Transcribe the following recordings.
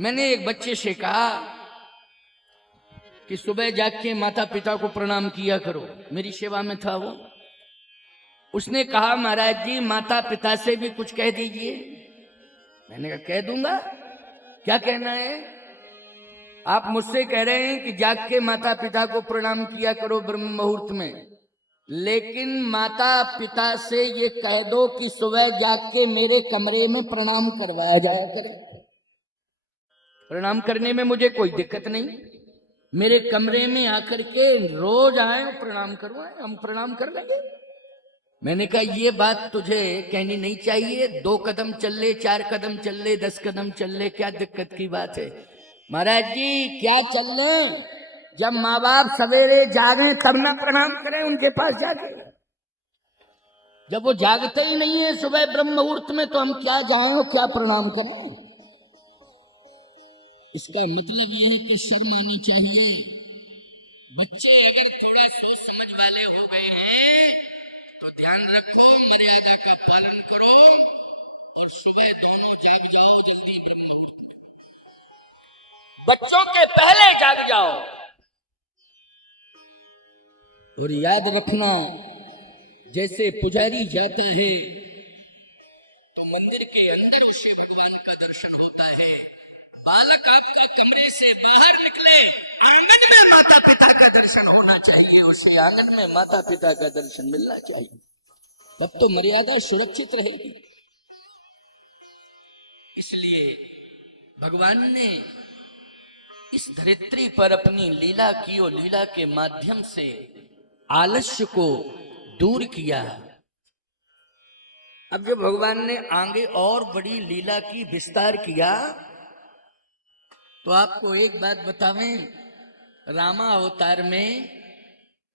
मैंने एक बच्चे से कहा कि सुबह जाग के माता पिता को प्रणाम किया करो, मेरी सेवा में था वो। उसने कहा महाराज जी माता पिता से भी कुछ कह दीजिए। मैंने कहा कह दूंगा, क्या कहना है? आप मुझसे कह रहे हैं कि जाग के माता पिता को प्रणाम किया करो ब्रह्म मुहूर्त में, लेकिन माता पिता से ये कह दो कि सुबह जाग के मेरे कमरे में प्रणाम करवाया जाया करे। प्रणाम करने में मुझे कोई दिक्कत नहीं, मेरे कमरे में आकर के रोज आए प्रणाम करवाए, हम प्रणाम कर लेंगे। मैंने कहा ये बात तुझे कहनी नहीं चाहिए, 2 कदम चल ले, 4 कदम चल ले, 10 कदम चल ले, क्या दिक्कत की बात है? महाराज जी क्या चलना, जब माँ बाप सवेरे जागे तब ना प्रणाम करें उनके पास जाके। जब वो जागते ही नहीं है सुबह ब्रह्म मुहूर्त में, तो हम क्या जाएं और क्या प्रणाम करें? इसका मतलब ये है कि शर्म आनी चाहिए। बच्चे अगर थोड़ा सोच समझ वाले हो गए हैं तो ध्यान रखो, मर्यादा का पालन करो और सुबह दोनों जाग जाओ जल्दी ब्रह्म मुहूर्त में। बच्चों के पहले जाग जाओ। और याद रखना, जैसे पुजारी जाता है तो मंदिर के अंदर उसे भगवान का दर्शन होता है। बालक आपका कमरे से बाहर निकले, आंगन में माता पिता का दर्शन होना चाहिए, उसे आंगन में माता पिता का दर्शन मिलना चाहिए, तब तो मर्यादा सुरक्षित रहेगी। इसलिए भगवान ने इस धरित्री पर अपनी लीला की और लीला के माध्यम से आलस्य को दूर किया। अब जब भगवान ने आगे और बड़ी लीला की, विस्तार किया, तो आपको एक बात बतावें, रामा अवतार में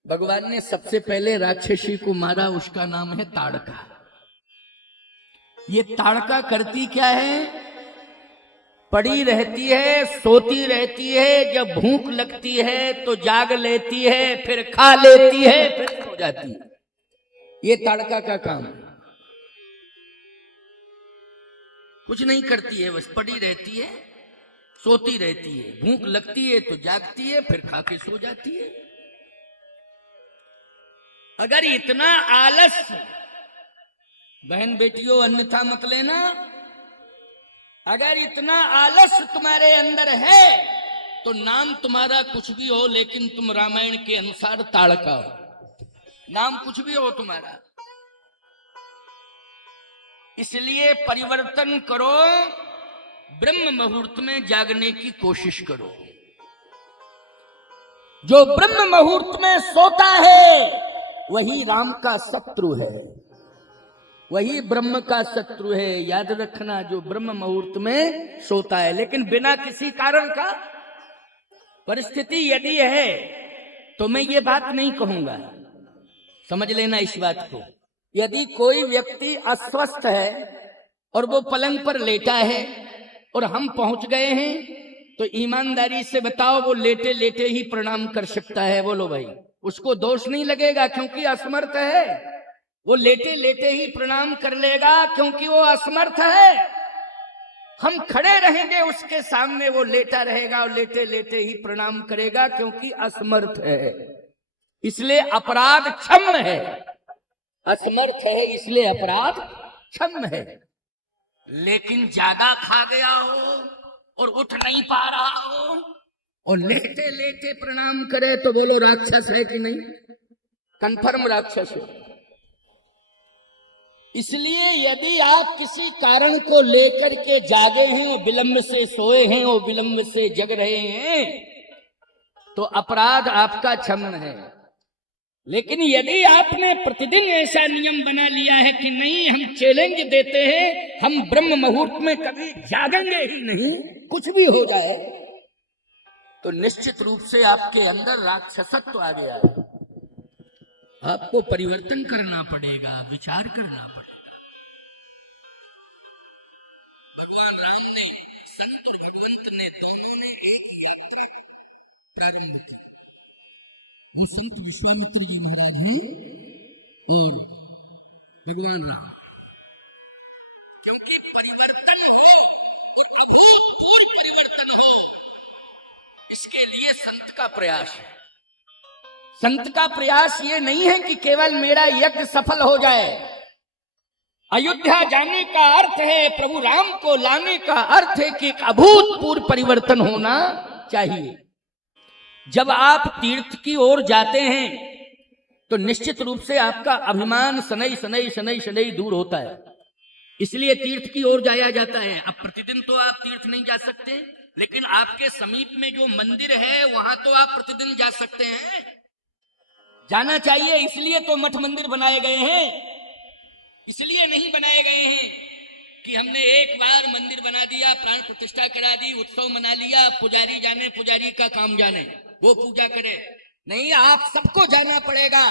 भगवान ने सबसे पहले राक्षसी को मारा, उसका नाम है ताड़का। ये ताड़का करती क्या है? पड़ी रहती है, सोती रहती है, जब भूख लगती है तो जाग लेती है, फिर खा लेती है, फिर सो जाती है। ये ताड़का का काम है, कुछ नहीं करती है, बस पड़ी रहती है, सोती रहती है, भूख लगती है तो जागती है, फिर खा के सो जाती है। अगर इतना आलस, बहन बेटियों अन्यथा मत लेना, अगर इतना आलस तुम्हारे अंदर है तो नाम तुम्हारा कुछ भी हो, लेकिन तुम रामायण के अनुसार ताड़का हो। नाम कुछ भी हो तुम्हारा। इसलिए परिवर्तन करो, ब्रह्म मुहूर्त में जागने की कोशिश करो। जो ब्रह्म मुहूर्त में सोता है वही राम का शत्रु है, वही ब्रह्म का शत्रु है। याद रखना, जो ब्रह्म मुहूर्त में सोता है, लेकिन बिना किसी कारण का, परिस्थिति यदि है तो मैं ये बात नहीं कहूंगा, समझ लेना इस बात को। यदि कोई व्यक्ति अस्वस्थ है और वो पलंग पर लेटा है और हम पहुंच गए हैं, तो ईमानदारी से बताओ वो लेटे लेटे ही प्रणाम कर सकता है? बोलो भाई, उसको दोष नहीं लगेगा क्योंकि असमर्थ है। वो लेटे लेटे ही प्रणाम कर लेगा क्योंकि वो असमर्थ है। हम खड़े रहेंगे उसके सामने, वो लेटा रहेगा और लेटे लेटे ही प्रणाम करेगा क्योंकि असमर्थ है। इसलिए अपराध क्षम्य है, असमर्थ है इसलिए अपराध क्षम्य है। लेकिन ज्यादा खा गया हो और उठ नहीं पा रहा हो और लेटे लेटे प्रणाम करे तो बोलो राक्षस है कि नहीं? कंफर्म राक्षस है। इसलिए यदि आप किसी कारण को लेकर के जागे हैं और विलंब से सोए हैं और विलंब से जग रहे हैं तो अपराध आपका क्षम्य है। लेकिन यदि आपने प्रतिदिन ऐसा नियम बना लिया है कि नहीं, हम चैलेंज देते हैं, हम ब्रह्म मुहूर्त में कभी जागेंगे ही नहीं, कुछ भी हो जाए, तो निश्चित रूप से आपके अंदर राक्षसत्व आ गया है। आपको परिवर्तन करना पड़ेगा, विचार करना पड़ेगा। भगवान राम ने, संत और भगवंत ने, दोनों ने एक ही यात्रा प्रारंभ की। वो संत विश्वामित्र जी महाराज हैं और भगवान राम। क्योंकि परिवर्तन हो और अभूतपूर्व परिवर्तन इसके लिए संत का प्रयास है। संत का प्रयास ये नहीं है कि केवल मेरा यज्ञ सफल हो जाए। अयोध्या जाने का अर्थ है, प्रभु राम को लाने का अर्थ है कि एक अभूतपूर्व परिवर्तन होना चाहिए। जब आप तीर्थ की ओर जाते हैं तो निश्चित रूप से आपका अभिमान शनई शनई शनई शनई दूर होता है, इसलिए तीर्थ की ओर जाया जाता है। अब प्रतिदिन तो आप तीर्थ नहीं जा सकते, लेकिन आपके समीप में जो मंदिर है वहां तो आप प्रतिदिन जा सकते हैं, जाना चाहिए। इसलिए तो मठ मंदिर बनाए गए हैं, इसलिए नहीं बनाए गए हैं कि हमने एक बार मंदिर बना दिया, प्राण प्रतिष्ठा करा दी, उत्सव मना लिया, पुजारी जाने, पुजारी का काम जाने, वो पूजा करे। नहीं, आप सबको जाना पड़ेगा।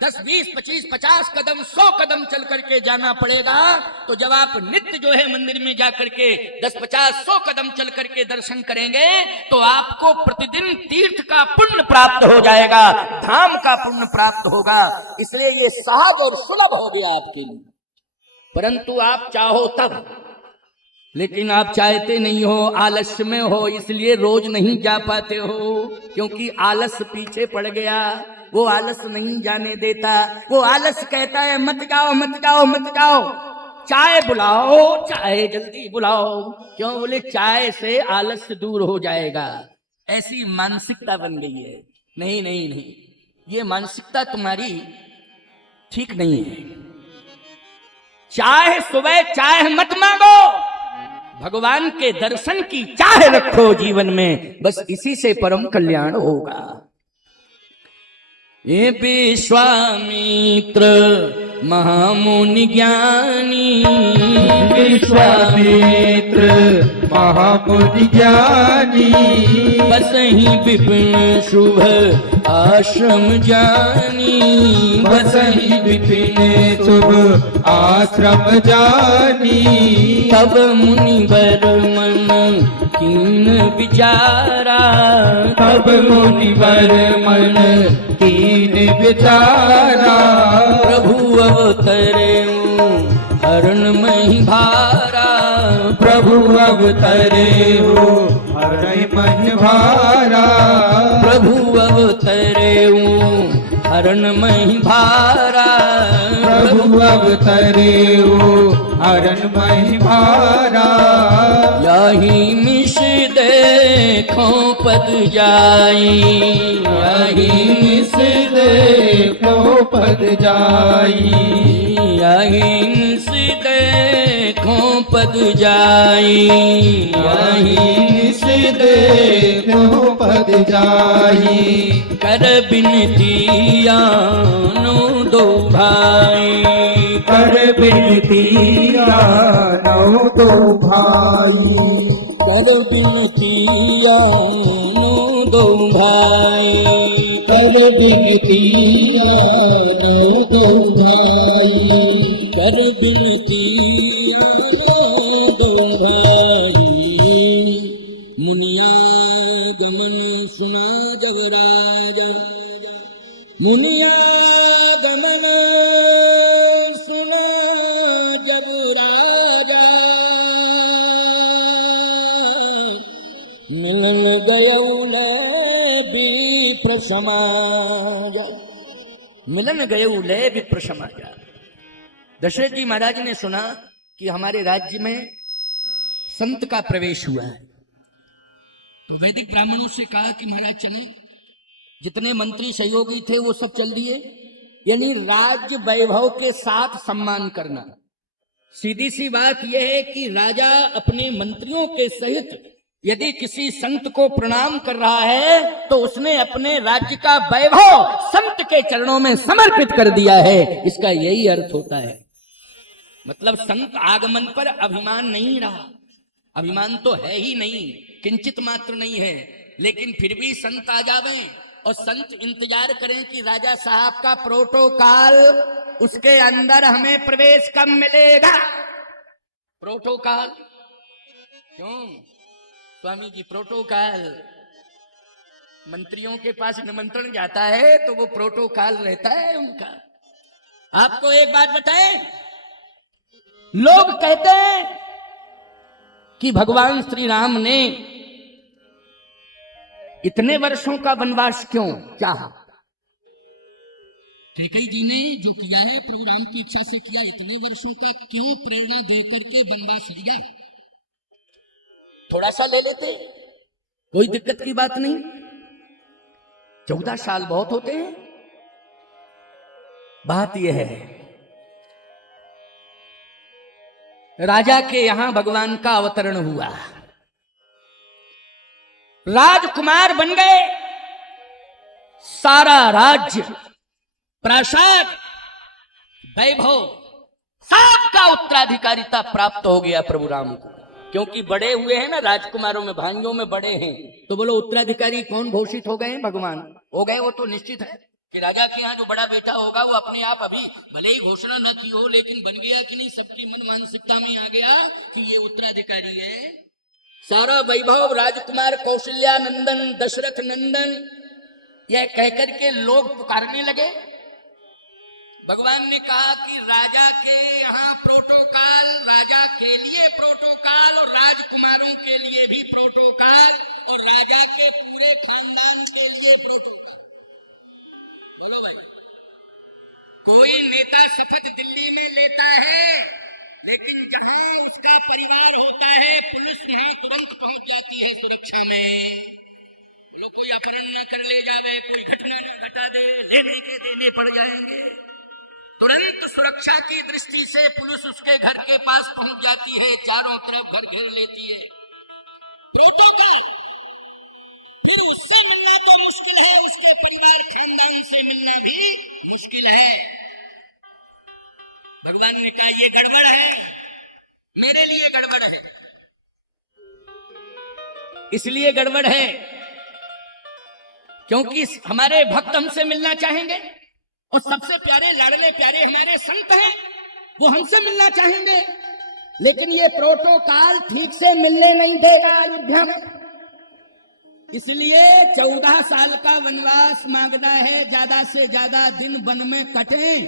10, 20, 25, 50 कदम, 100 कदम चल करके जाना पड़ेगा। तो जब आप नित्य जो है मंदिर में जाकर के 10, 50, 100 कदम चल करके दर्शन करेंगे तो आपको प्रतिदिन तीर्थ का पुण्य प्राप्त हो जाएगा, धाम का पुण्य प्राप्त होगा। इसलिए ये सहज और सुलभ हो गया आपके लिए। परंतु आप चाहो तब, लेकिन आप चाहते नहीं हो, आलस्य में हो, इसलिए रोज नहीं जा पाते हो, क्योंकि आलस पीछे पड़ गया। वो आलस नहीं जाने देता। वो आलस कहता है मत जाओ मत जाओ मत जाओ, चाय बुलाओ, चाय जल्दी बुलाओ। क्यों? बोले चाय से आलस दूर हो जाएगा। ऐसी मानसिकता बन गई है। नहीं नहीं नहीं, ये मानसिकता तुम्हारी ठीक नहीं है। चाय सुबह चाय मत मांगो, भगवान के दर्शन की चाह रखो जीवन में, बस इसी से परम कल्याण होगा। ये विश्वामित्र महामुनि ज्ञानी, विश्वामित्र महामुनि ज्ञानी, बसहि विपिन शुभ आश्रम जानी, बसहि विपिन शुभ आश्रम जानी। तब मुनिवर मन कीन विचारा, तब मुनिवर मन कीन विचारा। प्रभु अवतरे हरण मही भारा, प्रभु अवतरे हो हरण मन भारा। प्रभु अवतरे हरण मही भारा, प्रभु अवतरे हो हरण मही भारा। यही मिश देखो पद जाई, यही मिस देखो पद जाई, यही मिश देखो पद जाई, यही मिस देखो पद जाई। कर बिनती आनो दो भाई, कर बिनती आनो दो भाई, कर बिनती आनो दो भाई, कर बिनती आनो दो भाई, कर बिनती आनो दो भाई। मुनिया गमन सुना जब राजा, मुनिया गमन सुना जब राजा, मिलन गयौल विप्र समाजा, मिलन गयौल विप्र समाजा। दशरथ जी महाराज ने सुना कि हमारे राज्य में संत का प्रवेश हुआ है, तो वैदिक ब्राह्मणों से कहा कि महाराज चलें। जितने मंत्री सहयोगी थे वो सब चल दिए। यानी राज्य वैभव के साथ सम्मान करना। सीधी सी बात यह है कि राजा अपने मंत्रियों के सहित यदि किसी संत को प्रणाम कर रहा है तो उसने अपने राज्य का वैभव संत के चरणों में समर्पित कर दिया है। इसका यही अर्थ होता है। मतलब संत आगमन पर अभिमान नहीं रहा। अभिमान तो है ही नहीं, किंचित मात्र नहीं है, लेकिन फिर भी संत आ जावे और संत इंतजार करें कि राजा साहब का प्रोटोकॉल, उसके अंदर हमें प्रवेश कब मिलेगा। प्रोटोकॉल क्यों स्वामी जी? प्रोटोकॉल मंत्रियों के पास निमंत्रण जाता है तो वो प्रोटोकॉल रहता है उनका। आपको एक बात बताएं, लोग कहते हैं कि भगवान श्री राम ने इतने वर्षों का वनवास क्यों? क्या कैकेयी जी ने जो किया है प्रभु राम की इच्छा से किया, इतने वर्षों का क्यों प्रेरणा देकर के वनवास लिया? थोड़ा सा ले लेते, कोई दिक्कत की बात नहीं। 14 साल बहुत होते हैं। बात यह है, राजा के यहां भगवान का अवतरण हुआ, राजकुमार बन गए, सारा राज्य, प्रासाद, वैभव, सबका उत्तराधिकारिता प्राप्त हो गया प्रभु राम को। क्योंकि बड़े हुए हैं ना, राजकुमारों में, भाइयों में बड़े हैं, तो बोलो उत्तराधिकारी कौन घोषित हो गए? भगवान हो गए। वो तो निश्चित है कि राजा के यहाँ जो बड़ा बेटा होगा वो अपने आप अभी भले ही घोषणा न की हो, लेकिन बन गया कि नहीं, सबकी मन मानसिकता में आ गया कि ये उत्तराधिकारी है। सारा वैभव, राजकुमार, कौशल्या नंदन, दशरथ नंदन, यह कहकर के लोग पुकारने लगे। भगवान ने कहा कि राजा के यहाँ प्रोटोकॉल, राजा के लिए प्रोटोकॉल और राजकुमारों के लिए भी प्रोटोकॉल और राजा के पूरे खानदान के लिए प्रोटोकॉल। बोलो भाई, कोई नेता शपथ दिल्ली में लेता है, लेकिन जहां उसका परिवार होता है, पुलिस वहां तुरंत पहुंच जाती है सुरक्षा में। बोलो, कोई अपहरण न कर ले जावे, कोई घटना न घटा दे, लेने के देने पड़ जाएंगे। तुरंत सुरक्षा की दृष्टि से पुलिस उसके घर के पास पहुंच जाती है, चारों तरफ घर घेर लेती है। प्रोटोकॉल। फिर उससे मिलना तो मुश्किल है, उसके परिवार खानदान से मिलना भी मुश्किल है। भगवान ने कहा ये गड़बड़ है, मेरे लिए गड़बड़ है। इसलिए गड़बड़ है क्योंकि हमारे भक्त हमसे मिलना चाहेंगे और सबसे प्यारे लाडले प्यारे हमारे संत हैं, वो हमसे मिलना चाहेंगे, लेकिन ये प्रोटोकॉल ठीक से मिलने नहीं देगा अयोध्या में। इसलिए 14 साल का वनवास मांगना है, ज्यादा से ज्यादा दिन वन में कटें।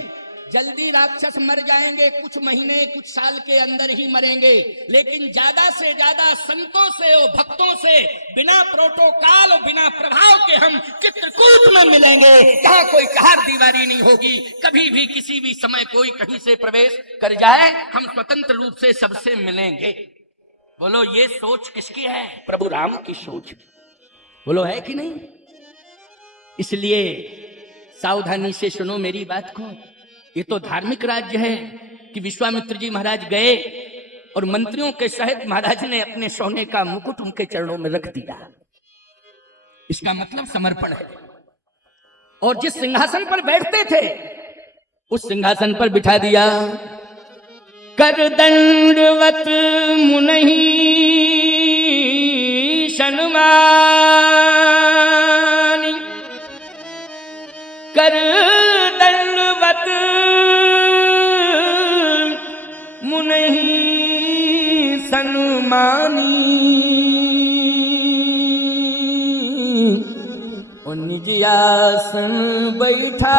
जल्दी राक्षस मर जाएंगे, कुछ महीने कुछ साल के अंदर ही मरेंगे, लेकिन ज्यादा से ज्यादा संतों से और भक्तों से बिना प्रोटोकॉल और बिना प्रभाव के हम चित्रकूट में मिलेंगे। जहां कोई चार दीवारी नहीं होगी, कभी भी किसी भी समय कोई कहीं से प्रवेश कर जाए, हम स्वतंत्र रूप से सबसे मिलेंगे। बोलो, ये सोच किसकी है? प्रभु राम की सोच। बोलो, है कि नहीं? इसलिए सावधानी से सुनो मेरी बात को। ये तो धार्मिक राज्य है कि विश्वामित्र जी महाराज गए और मंत्रियों के सहित महाराज ने अपने सोने का मुकुट उनके चरणों में रख दिया। इसका मतलब समर्पण है। और जिस सिंहासन पर बैठते थे उस सिंहासन पर बिठा दिया। कर दंडवत मुनहि सन्मानी, कर दंडवत मुनहि सन्मानी, और निज आसन बैठा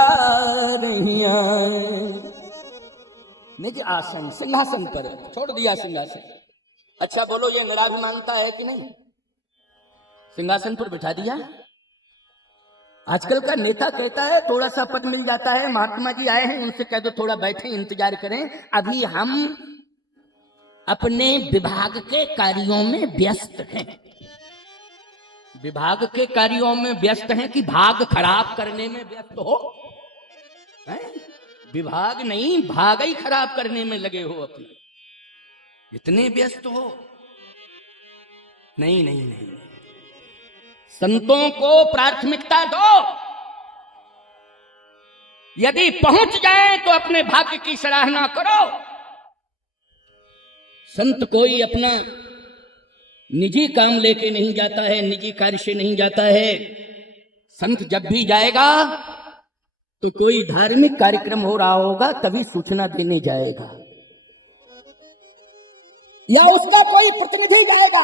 रहिया। निज आसन, सिंहासन पर छोड़ दिया सिंहासन। अच्छा बोलो, ये निराभिमानता है कि नहीं? सिंहासन पर बिठा दिया। आजकल का नेता कहता है थोड़ा सा पद मिल जाता है, महात्मा जी आए हैं उनसे कह दो थोड़ा बैठे इंतजार करें, अभी हम अपने विभाग के कार्यों में व्यस्त हैं। विभाग के कार्यों में व्यस्त हैं कि भाग खराब करने में व्यस्त हो? विभाग नहीं, भाग ही खराब करने में लगे हो अपने, इतने व्यस्त हो। नहीं नहीं नहीं, संतों को प्राथमिकता दो। यदि पहुंच जाए तो अपने भाग्य की सराहना करो। संत कोई अपना निजी काम लेके नहीं जाता है, निजी कार्य से नहीं जाता है। संत जब भी जाएगा तो कोई धार्मिक कार्यक्रम हो रहा होगा तभी सूचना देने जाएगा, या उसका कोई प्रतिनिधि जाएगा।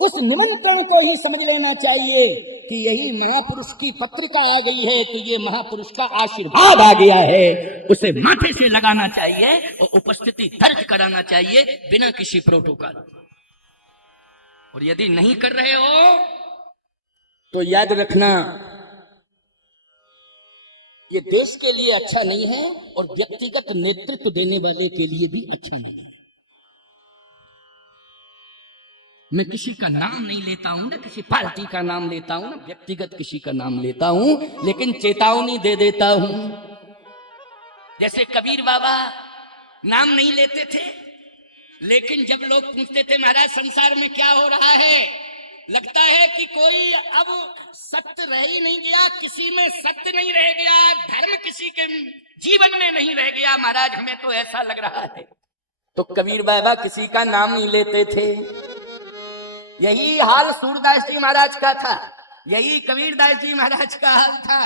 उस निमंत्रण को ही समझ लेना चाहिए कि यही महापुरुष की पत्रिका आ गई है, तो ये महापुरुष का आशीर्वाद आ गया है। उसे माथे से लगाना चाहिए और उपस्थिति दर्ज कराना चाहिए बिना किसी प्रोटोकॉल। और यदि नहीं कर रहे हो तो याद रखना, ये देश के लिए अच्छा नहीं है और व्यक्तिगत नेतृत्व देने वाले के लिए भी अच्छा नहीं है। मैं किसी का नाम नहीं लेता हूं ना, किसी पार्टी का नाम लेता हूं ना, व्यक्तिगत किसी का नाम लेता हूं, लेकिन चेतावनी दे देता हूं। जैसे कबीर बाबा नाम नहीं लेते थे, लेकिन जब लोग पूछते थे महाराज संसार में क्या हो रहा है, लगता है कि कोई अब सत्य रह ही नहीं गया, किसी में सत्य नहीं रह गया, धर्म किसी के जीवन में नहीं रह गया महाराज, हमें तो ऐसा लग रहा है। तो कबीर बाबा किसी का नाम नहीं लेते थे। यही हाल सूरदास जी महाराज का था, यही कबीरदास जी महाराज का हाल था,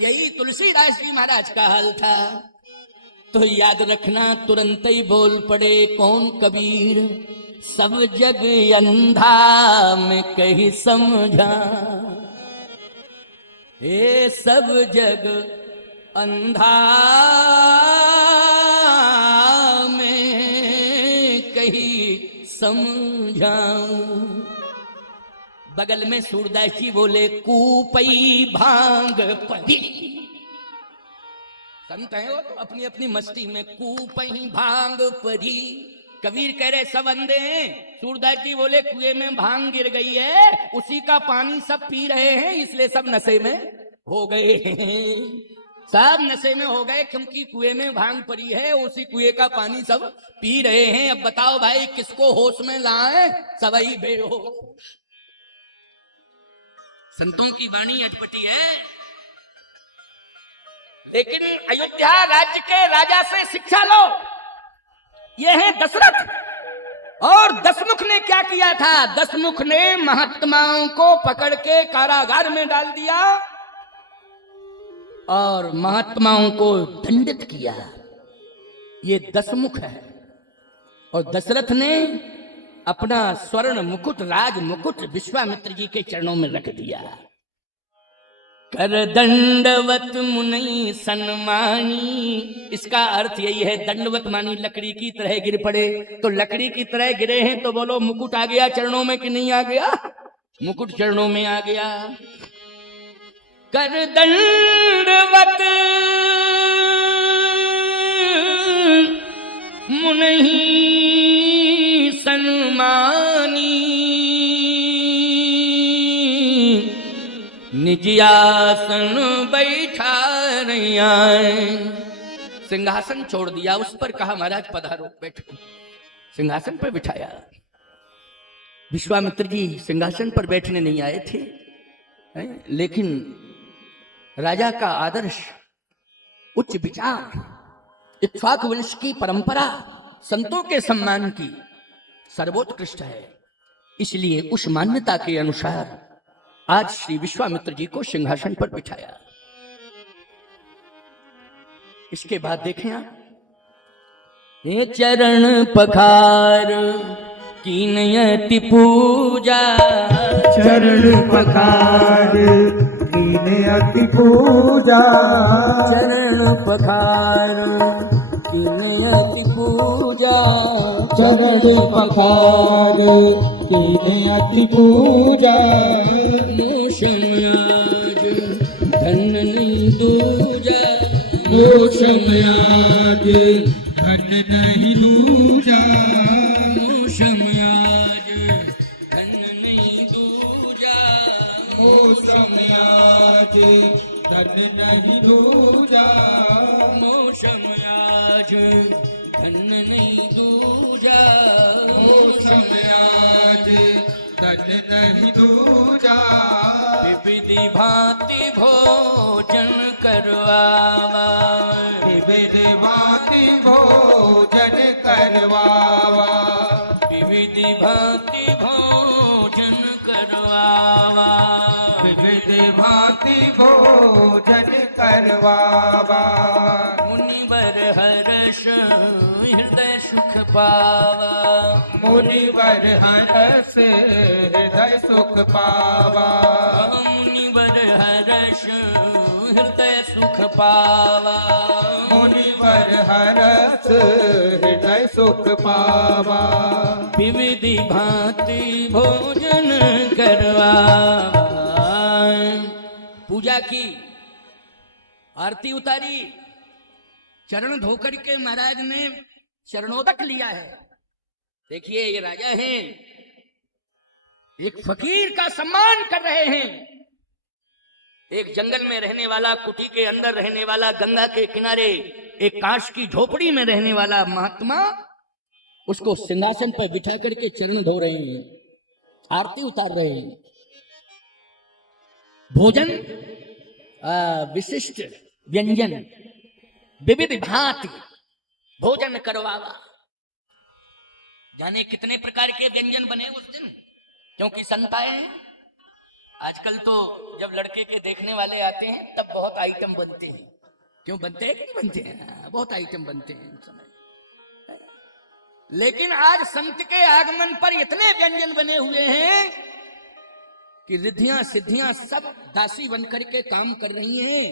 यही तुलसीदास जी महाराज का हाल था। तो याद रखना, तुरंत ही बोल पड़े कौन कबीर, सब जग अंधा मैं कहीं समझा, ए सब जग अंधा मैं कहीं समझाऊं। बगल में सूरदास जी बोले कूपई भांग पड़ी। संत है वो तो अपनी अपनी मस्ती में कूपई भांग पड़ी। कबीर कह रहे सब अंधे हैं, सूरदास जी बोले कुएं में भांग गिर गई है, उसी का पानी सब पी रहे हैं, इसलिए सब नशे में हो गए हैं। सब नशे में हो गए क्योंकि कुएं में भांग पड़ी है, उसी कुएं का पानी सब पी रहे हैं। अब बताओ भाई किसको होश में लाए, सबही बेहोश। संतों की वाणी अटपटी है, लेकिन अयोध्या राज्य के राजा से शिक्षा लो। ये है दशरथ। और दशमुख ने क्या किया था, दशमुख ने महात्माओं को पकड़ के कारागार में डाल दिया और महात्माओं को दंडित किया। ये दशमुख है। और दशरथ ने अपना स्वर्ण मुकुट, राज मुकुट विश्वामित्र जी के चरणों में रख दिया। कर दंडवत मुनि सन्मानी, इसका अर्थ यही है, दंडवत मानी लकड़ी की तरह गिर पड़े। तो लकड़ी की तरह गिरे हैं तो बोलो मुकुट आ गया चरणों में कि नहीं आ गया? मुकुट चरणों में आ गया। कर दंडवत मुनि सन्मानी, निज आसन बैठा रैया। सिंहासन छोड़ दिया, उस पर कहा महाराज पधारो बैठो। सिंहासन पर बिठाया। विश्वामित्र जी सिंहासन पर बैठने नहीं आए थे, लेकिन राजा का आदर्श, उच्च विचार, इक्ष्वाकु वंश की परंपरा, संतों के सम्मान की सर्वोत्कृष्ट है। इसलिए उस मान्यता के अनुसार आज श्री विश्वामित्र जी को सिंहासन पर बिठाया। इसके बाद देखें आप, ये चरण पखार कीन यति पूजा, चरण पखार कीन यति पूजा, चरण पखार कीन यति पूजा, चरण पखार कीन यति पूजा। मोशम आज धन नहीं दूजा, मोशम आज धन नहीं दूजा, मोशम आज धन नहीं दूजा, मोशम आज धन नहीं दूजा, मोशम आज धन नहीं दूजा, मोशम आज धन नहीं दूजा। विधि भांति भोजन करवावा, विधि भांति भोजन करवावा, विधि भांति भोजन करवावा, विधि भांति भोजन करवावा। मुनिवर हर्ष हृदय सुख पावा, मुनिवर हर्ष हृदय सुख पावा, मुनिवर हर्ष हृदय सुख पावा, मुनिवर हर्ष हृदय सुख पावा। विविधि भांति भोजन करवावा, पूजा की, आरती उतारी, चरण धोकर के महाराज ने चरणोदक लिया है। देखिए ये राजा हैं, एक फकीर का सम्मान कर रहे हैं। एक जंगल में रहने वाला, कुटी के अंदर रहने वाला, गंगा के किनारे एक कांच की झोपड़ी में रहने वाला महात्मा, उसको सिंहासन पर बिठा करके चरण धो रहे हैं, आरती उतार रहे हैं। भोजन विशिष्ट व्यंजन विविध भांति भोजन करवावा। जाने कितने प्रकार के व्यंजन बने उस दिन, क्योंकि संताएं हैं। आजकल तो जब लड़के के देखने वाले आते हैं तब बहुत आइटम बनते हैं। क्यों बनते हैं कि नहीं बनते हैं? बहुत आइटम बनते हैं इस समय। लेकिन आज संत के आगमन पर इतने व्यंजन बने हुए हैं कि रिद्धियां सिद्धियां सब दासी बन करके काम कर रही हैं।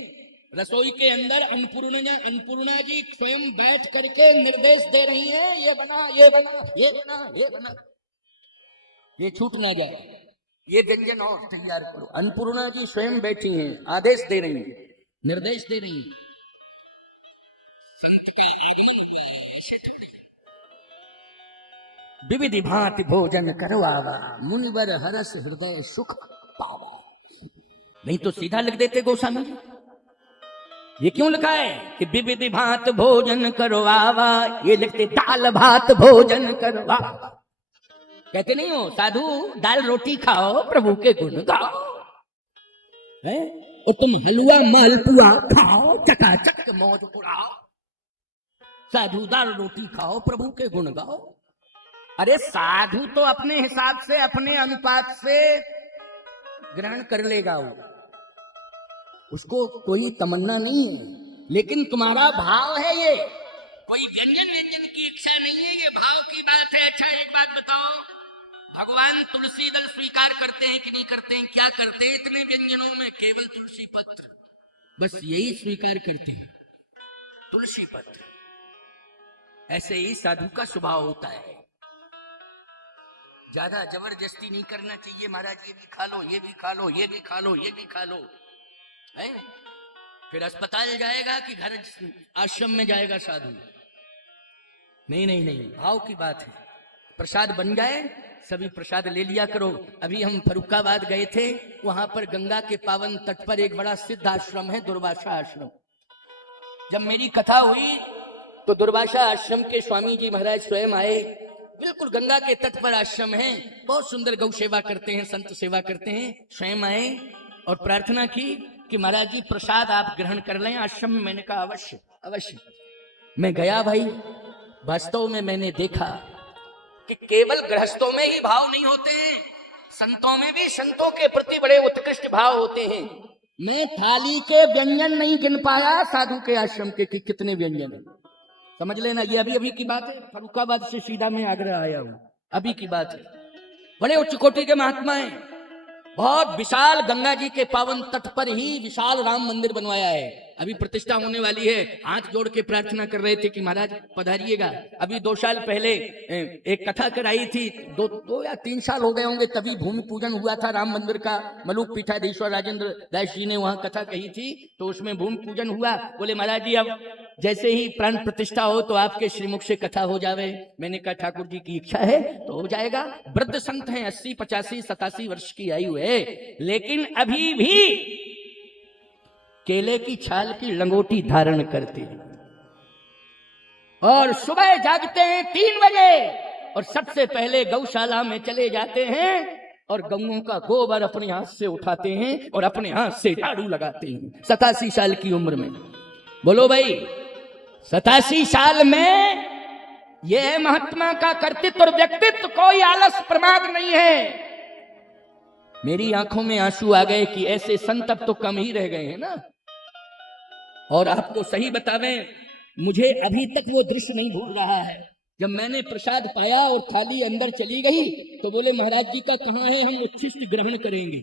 रसोई के अंदर अन्नपूर्णा जी स्वयं बैठ करके निर्देश दे रही हैं, ये बना, ये बना, ये बना, ये बना, ये छूट ना जाए, ये व्यंजन और तैयार करो। अन्नपूर्णा जी स्वयं बैठी हैं, आदेश दे रही हैं, निर्देश दे रही हैं। संत का आगमन हुआ है, ऐसे विविधि भांति भोजन करवावा, मुनिवर हरस हृदय सुख पावा। नहीं तो सीधा लिख देते गोस्वामी जी। ये क्यों लिखा है कि विविधि भांत भोजन करवावा, ये लिखते दाल भात भोजन करवावा। कहते नहीं हो साधु दाल रोटी खाओ प्रभु के गुण गाओ, है? और तुम हलवा मालपुआ खाओ चकाचक मौज उड़ाओ। साधु दाल रोटी खाओ प्रभु के गुण गाओ। अरे साधु तो अपने हिसाब से, अपने अनुपात से ग्रहण कर लेगा, वो उसको कोई तमन्ना नहीं है, लेकिन तुम्हारा भाव है ये, कोई व्यंजन की इच्छा नहीं है, ये भाव की बात है। अच्छा एक बात बताओ, भगवान तुलसी दल स्वीकार करते हैं कि नहीं करते हैं? क्या करते हैं इतने व्यंजनों में? केवल तुलसी पत्र, बस यही स्वीकार करते हैं, तुलसी पत्र। ऐसे ही साधु का स्वभाव होता है, ज्यादा जबरदस्ती नहीं करना चाहिए। महाराज ये भी खा लो, ये भी खा लो, ये भी खा लो, ये भी खा लो, है? फिर अस्पताल जाएगा कि घर आश्रम में जाएगा साधु? नहीं नहीं नहीं, भाव की बात है। प्रसाद बन जाए, सभी प्रसाद ले लिया करो। अभी हम फरुखाबाद गए थे, वहां पर गंगा के पावन तट पर एक बड़ा सिद्ध आश्रम है, दुर्वासा आश्रम। जब मेरी कथा हुई तो दुर्वासा आश्रम के स्वामी जी महाराज स्वयं आए। बिल्कुल गंगा के तट पर आश्रम है, बहुत सुंदर गौ सेवा करते हैं, संत सेवा करते हैं। स्वयं आए और प्रार्थना की कि महाराज जी प्रसाद आप ग्रहण कर लें आश्रम में। मैंने कहा अवश्य अवश्य। मैं गया भाई, वास्तव में मैंने देखा कि केवल गृहस्थों में ही भाव नहीं होते हैं, संतों में भी संतों के प्रति बड़े उत्कृष्ट भाव होते हैं। मैं थाली के व्यंजन नहीं गिन पाया साधु के आश्रम के कि कितने व्यंजन है। समझ लेना, ये अभी अभी की बात है। फरुखाबाद से सीधा मैं आगरा आया हूं, अभी की बात है। बड़े उच्च कोटि के महात्मा हैं, बहुत विशाल गंगा जी के पावन तट पर ही विशाल राम मंदिर बनवाया है। अभी प्रतिष्ठा होने वाली है। हाथ जोड़ के प्रार्थना कर रहे थे कि महाराज पधारिएगा। अभी 2 साल पहले एक कथा कराई थी, 2 या 3 साल हो गए होंगे, तभी भूमि पूजन हुआ था राम मंदिर का। मलुक पीठाधीश्वर राजेंद्र दास जी ने वहां कथा कही थी, तो उसमें भूमि पूजन हुआ। बोले महाराज जी अब जैसे ही प्राण प्रतिष्ठा हो तो आपके श्रीमुख से कथा हो जावे। मैंने कहा ठाकुर जी की इच्छा है तो हो जाएगा। वृद्ध संत हैं, 80, 85, 87 वर्ष की आयु है, लेकिन अभी भी केले की छाल की लंगोटी धारण करते हैं और सुबह जागते हैं 3 बजे और सबसे पहले गौशाला में चले जाते हैं और गौओं का गोबर अपने हाथ से उठाते हैं और अपने हाथ से झाड़ू लगाते हैं। 87 साल की उम्र में। बोलो भाई, 87 साल में यह महात्मा का कर्तृत्व और व्यक्तित्व, कोई आलस प्रमाद नहीं है। मेरी आंखों में आंसू आ गए कि ऐसे संत अब तो कम ही रह गए हैं ना। और आपको सही बतावें, मुझे अभी तक वो दृश्य नहीं भूल रहा है। जब मैंने प्रसाद पाया और थाली अंदर चली गई तो बोले महाराज जी का कहाँ है, हम उच्छिष्ट ग्रहण करेंगे।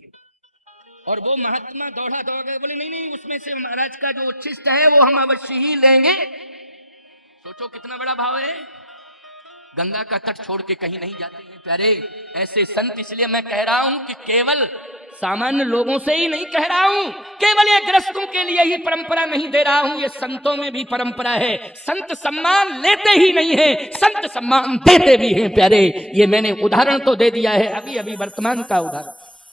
और वो महात्मा दौड़ा दौड़ गए, बोले नहीं नहीं, उसमें से महाराज का जो उच्छिष्ट है वो हम अवश्य ही लेंगे। सोचो कितना बड़ा भाव है। गंगा का तट छोड़ के कहीं नहीं जाते हैं प्यारे ऐसे संत। इसलिए मैं कह रहा हूं कि केवल सामान्य लोगों से ही नहीं कह रहा हूं, केवल ये गृहस्थों के लिए ही परंपरा नहीं दे रहा हूं, ये संतों में भी परंपरा है। संत सम्मान लेते ही नहीं है, संत सम्मान देते भी हैं प्यारे। ये मैंने उदाहरण तो दे दिया है, अभी अभी वर्तमान का उदाहरण।